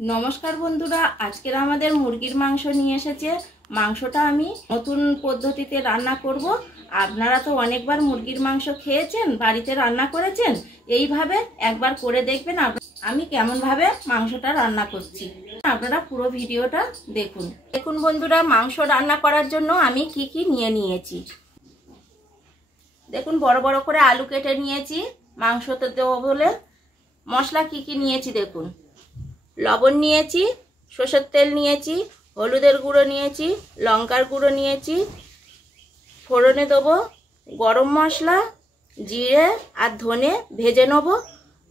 নমস্কার বন্ধুরা, আজকের আমাদের মুরগির মাংস নিয়ে এসেছে। মাংসটা আমি নতুন পদ্ধতিতে রান্না করব। আপনারা তো অনেকবার মুরগির মাংস খেয়েছেন, বাড়িতে রান্না করেছেন। এইভাবে একবার করে দেখবেন আমি কেমনভাবে মাংসটা রান্না করছি। আপনারা পুরো ভিডিওটা দেখুন। দেখুন বন্ধুরা, মাংস রান্না করার জন্য আমি কি নিয়ে নিয়েছি দেখুন। বড় বড় করে আলু কেটে নিয়েছি মাংসতে দেবো বলে। মশলা কি নিয়েছি দেখুন। লবণ নিয়েছি, সরষের তেল নিয়েছি, হলুদের গুঁড়ো নিয়েছি, লঙ্কার গুঁড়ো নিয়েছি, ফোড়নে দেবো গরম মশলা, জিরে আর ধনে ভেজে নেব।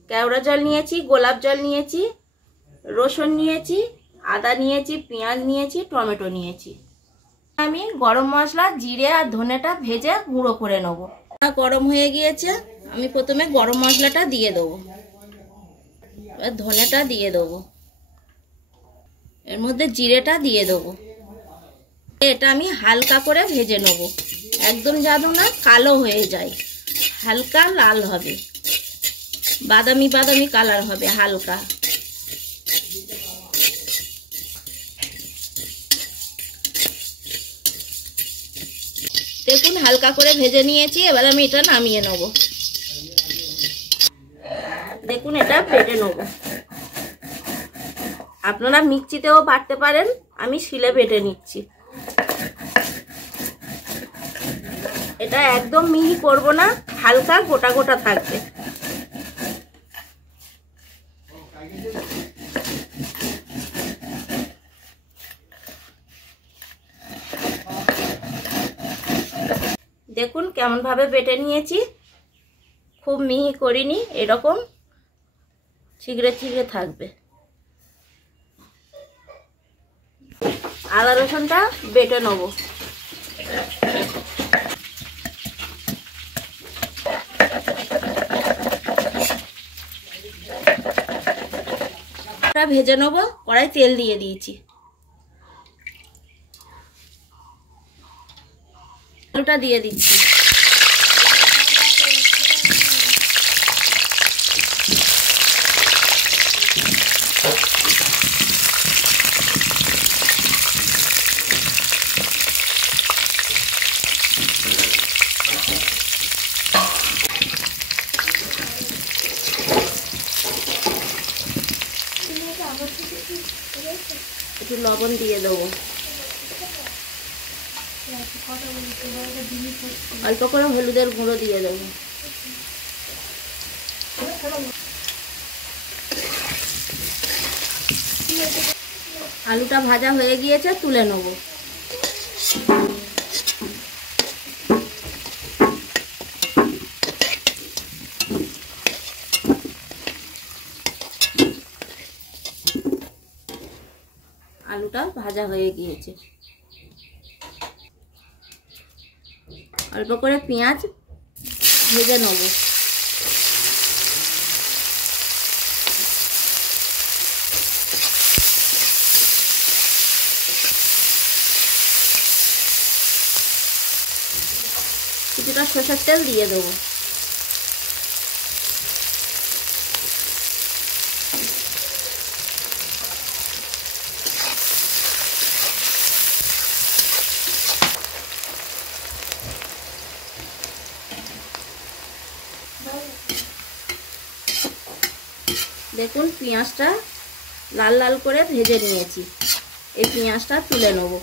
কেওড়া জল নিয়েছি, গোলাপ জল নিয়েছি, রসুন নিয়েছি, আদা নিয়েছি, পেঁয়াজ নিয়েছি, টমেটো নিয়েছি। আমি গরম মশলা, জিরে আর ধনেটা ভেজে গুঁড়ো করে নেব। গরম হয়ে গিয়েছে, আমি প্রথমে গরম মশলাটা দিয়ে দেবো, ধনেটা দিয়ে দেবো, এর মধ্যে জিরেটা দিয়ে দেবো। এটা আমি হালকা করে ভেজে নেব, একদম যেন না কালো হয়ে যায়, হালকা লাল হবে, বাদামি বাদামি কালার হবে হালকা। দেখুন হালকা করে ভেজে নিয়েছি, এবার আমি এটা নামিয়ে নেব। দেখুন এটা বেটে নেব। আপনারা মিক্সিতেও বাটতে পারেন, আমি শিলে বেটে নিচ্ছি। এটা একদম মিহি করব না, হালকা গোটা গোটা থাকবে। দেখুন কেমন ভাবে বেটে নিয়েছি, খুব মিহি করিনি, এরকম ছিগড়ে ছিগড়ে থাকবে। আদা রসুনটা বেটে নেব। ভেজে নেব, কড়াই তেল দিয়ে দিয়েছি। আলুটা দিয়ে দিচ্ছি। একটু লবণ দিয়ে দেবো, অল্প করে হলুদের গুঁড়ো দিয়ে দেবো। আলুটা ভাজা হয়ে গিয়েছে, তুলে নেব। আলুটা ভাজা হয়ে গিয়েছে, অল্প করে পেঁয়াজ ভেজে নেব। কিছুটা সরষের তেল দিয়ে দেবো। দেখুন পেঁয়াজটা লাল লাল করে ভেজে নিয়েছি, এই পেঁয়াজটা তুলে নেব।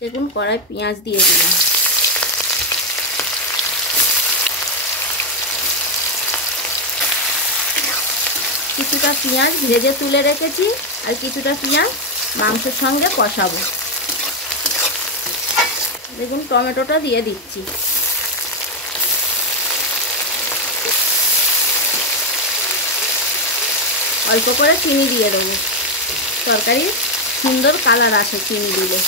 দেখুন কড়াই পেঁয়াজ দিয়ে দিলাম। কিছুটা পেঁয়াজ ভেজে তুলে রেখেছি, আর কিছুটা পেঁয়াজ মাংসের সঙ্গে কষাবো। দেখুন টমেটোটা দিয়ে দিচ্ছি। অল্প করে চিনি দিয়ে দেবো, তরকারি সুন্দর কালার আসে চিনি দিলে।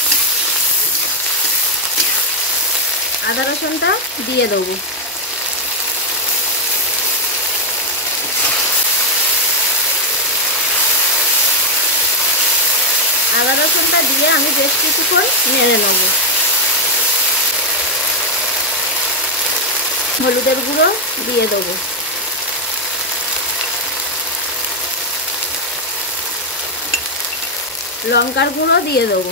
আদা রসুনটা দিয়ে দেবো। আদা রসুনটা দিয়ে আমি বেশ কিছুক্ষণ নেড়ে নেব। হলুদের গুঁড়ো দিয়ে দেবো, লঙ্কার গুঁড়ো দিয়ে দেবো,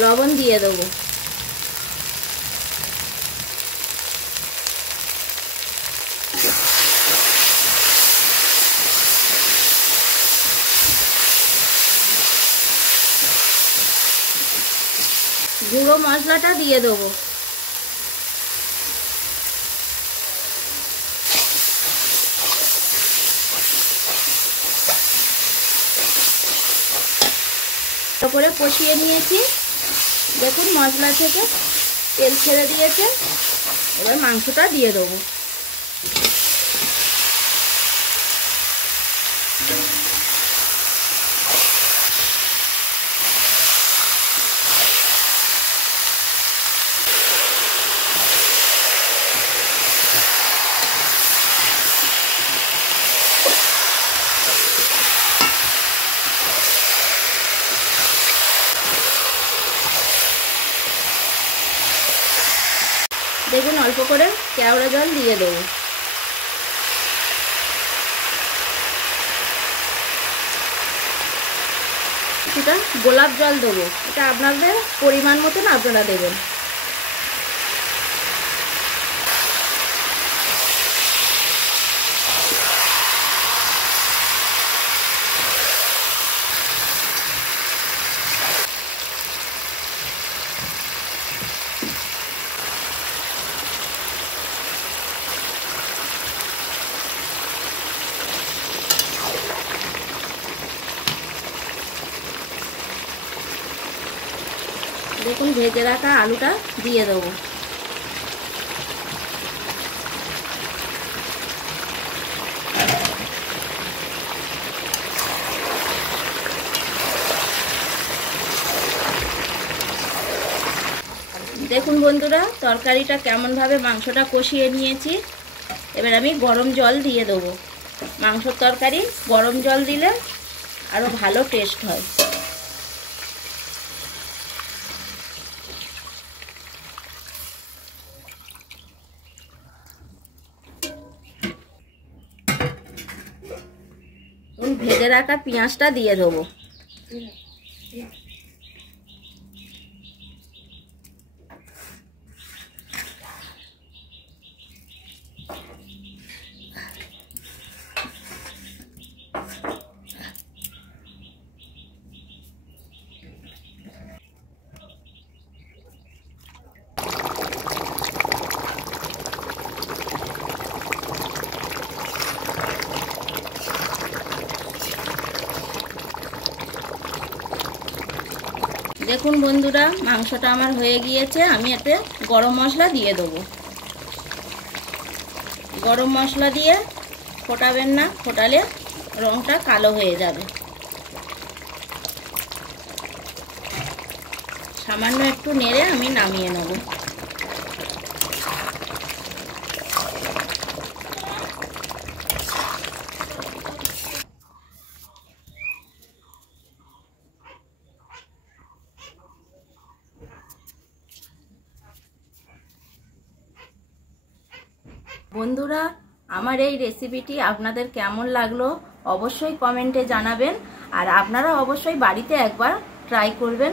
লবণ দিয়ে দেবো, গুঁড়ো মশলাটা দিয়ে দেবো, করে কষিয়ে নিয়েছি। দেখুন মশলা থেকে তেল ছেড়ে দিয়েছে। এবার মাংসটা দিয়ে দেবো। দেখুন অল্প করে কেওড়া জল দিয়ে দেবো। সেটা গোলাপ জল দেবো, এটা আপনাদের পরিমাণ মতন আপনারা দেবেন। দেখুন ভেজে রাখা আলুটা দিয়ে দেবো। দেখুন বন্ধুরা তরকারিটা কেমনভাবে মাংসটা কষিয়ে নিয়েছি। এবার আমি গরম জল দিয়ে দেবো। মাংসর তরকারি গরম জল দিলে আরও ভালো টেস্ট হয়। ভেজে রাখা পেঁয়াজটা দিয়ে দেবো। দেখুন বন্ধুরা মাংসটা আমার হয়ে গিয়েছে। আমি এতে গরম মশলা দিয়ে দেবো। গরম মশলা দিয়ে ফোটাবেন না, ফোটালে রঙটা কালো হয়ে যাবে। সামান্য একটু নেড়ে আমি নামিয়ে নেব। বন্ধুরা আমার এই রেসিপিটি আপনাদের কেমন লাগলো অবশ্যই কমেন্টে জানাবেন। আর আপনারা অবশ্যই বাড়িতে একবার ট্রাই করবেন।